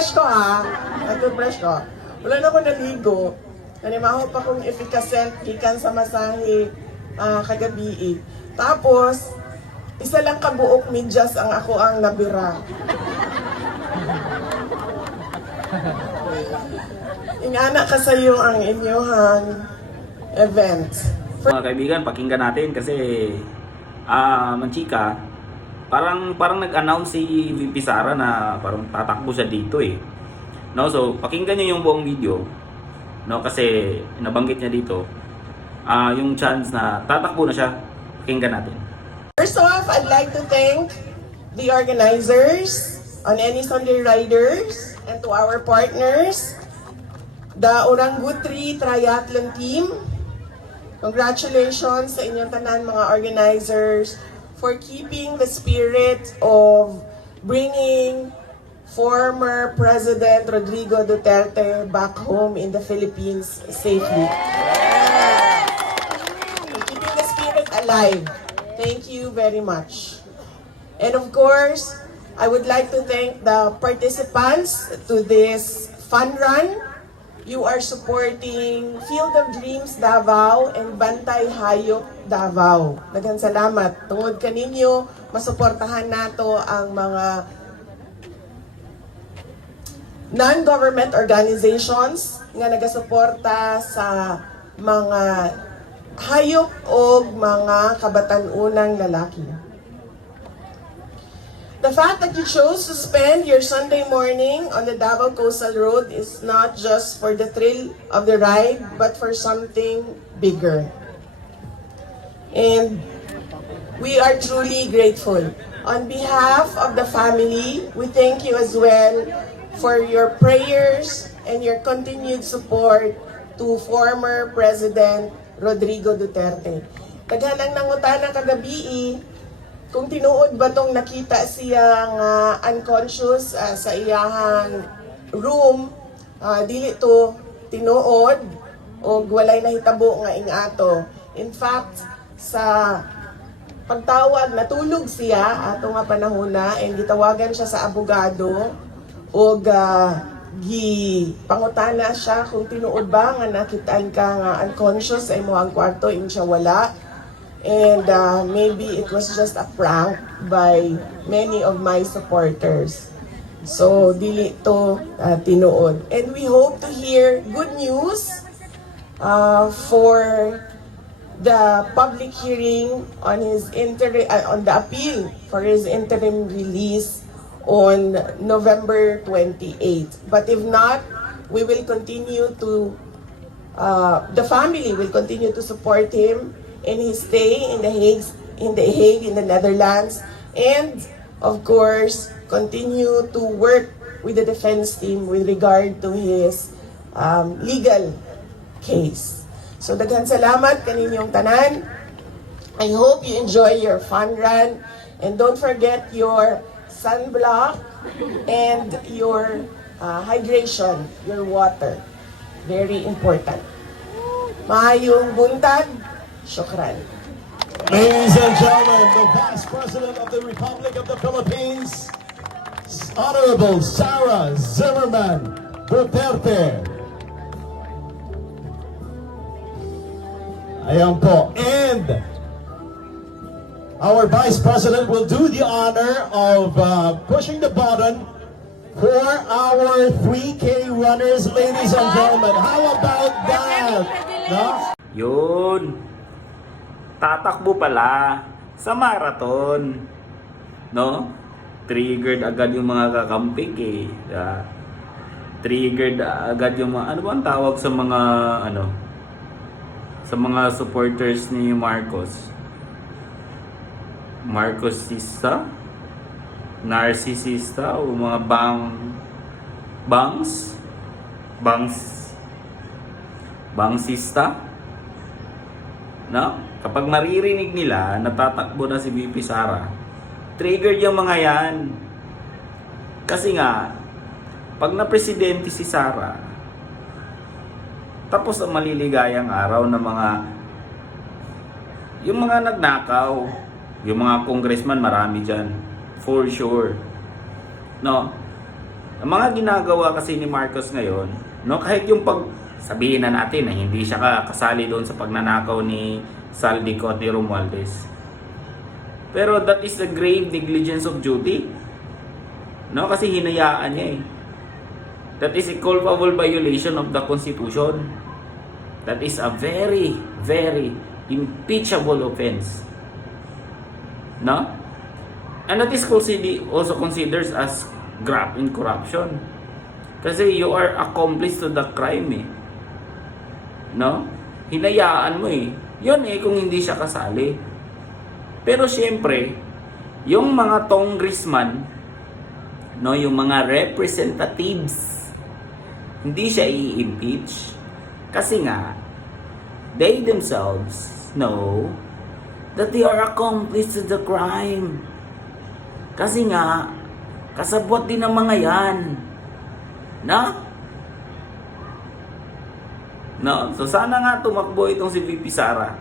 toothbrush ko ha. Ang toothbrush ko. Wala na ako naligo. Nanimaho pa kong efficacent gikan sa masahe kagabi. Tapos, isa lang kabuok medyas ang ako ang nabira. Ingana ka sa'yo ang inyong event. Mga kaibigan, pakinggan natin kasi Manchika, parang nag-announce si VP Sara na parang tatakbo siya dito eh. No, so pakinggan niyo yung buong video. No, kasi nabanggit niya dito yung chance na tatakbo na siya. Pakinggan natin. First off, I'd like to thank the organizers, on any Sunday Riders, and to our partners, the Orangutri Triathlon Team. Congratulations sa inyong tanan mga organizers for keeping the spirit of bringing former President Rodrigo Duterte back home in the Philippines safely. For keeping the spirit alive. Thank you very much. And of course, I would like to thank the participants to this fun run. You are supporting Field of Dreams Davao and Bantay Hayop Davao. Daghang salamat. Tungod kaninyo, masuportahan nato ang mga non-government organizations nga nagasuporta sa mga hayop o mga kabatan-unang lalaki. The fact that you chose to spend your Sunday morning on the Davao Coastal Road is not just for the thrill of the ride, but for something bigger. And we are truly grateful. On behalf of the family, we thank you as well for your prayers and your continued support to former President Rodrigo Duterte. Daghanang nangutana kagabi kung tinuod ba tong nakita siyang unconscious sa iyahang room, dili to tinuod o walay nahitabo nga ingato. In fact, sa pagtawag, natulog siya ato nga panahona and gitawagan siya sa abogado o pangutana siya kung tinuod ba nga nakitaan ka nga unconscious sa imuhang kwarto, in siya wala. And maybe it was just a prank by many of my supporters. So, dili to tinuod. And we hope to hear good news for the public hearing on his on the appeal for his interim release on November 28. But if not, we will continue to the family will continue to support him in his stay in The Hague in the Netherlands, and of course continue to work with the defense team with regard to his legal case. So daghan salamat kaninyong tanan. I hope you enjoy your fun run, and don't forget your sunblock and your hydration, your water. Very important. Maayong buntag. Shukran. Ladies and gentlemen, the Vice President of the Republic of the Philippines, Honorable Sara Zimmerman Duterte. Ayan po. And our Vice President will do the honor of pushing the button for our 3K runners, ladies and gentlemen. How about that? No? Yun. Tatakbo pala sa marathon. No? Triggered agad yung mga kakamping eh. Triggered agad yung mga, ano ba ang tawag sa mga, sa mga supporters ni Marcos? Marcosista? Narcissista? O mga bangsista? No? Kapag maririnig nila, natatakbo na si VP Sara, trigger yung mga yan. Kasi nga, pag na-presidente si Sara, tapos ang maliligayang araw ng yung mga nagnakaw, yung mga congressman, marami dyan, for sure. No? Ang mga ginagawa kasi ni Marcos ngayon, no, kahit yung pag sabihin na natin na hindi siya kasali doon sa pagnanakaw ni Saldico at ni Romualdez. Pero that is a grave negligence of duty. No, kasi hinayaan niya eh. That is a culpable violation of the Constitution. That is a very, very impeachable offense. No? And that is also considered as graft in corruption. Kasi you are accomplice to the crime eh. No? Hinayaan mo eh. Yun eh kung hindi siya kasali. Pero syempre, yung mga congressman, no, yung mga representatives, hindi siya i-impeach. Kasi nga, they themselves know that they are accomplice to the crime. Kasi nga, kasabwat din ng mga yan. Na? No? So sana nga tumakbo itong si VP Sara.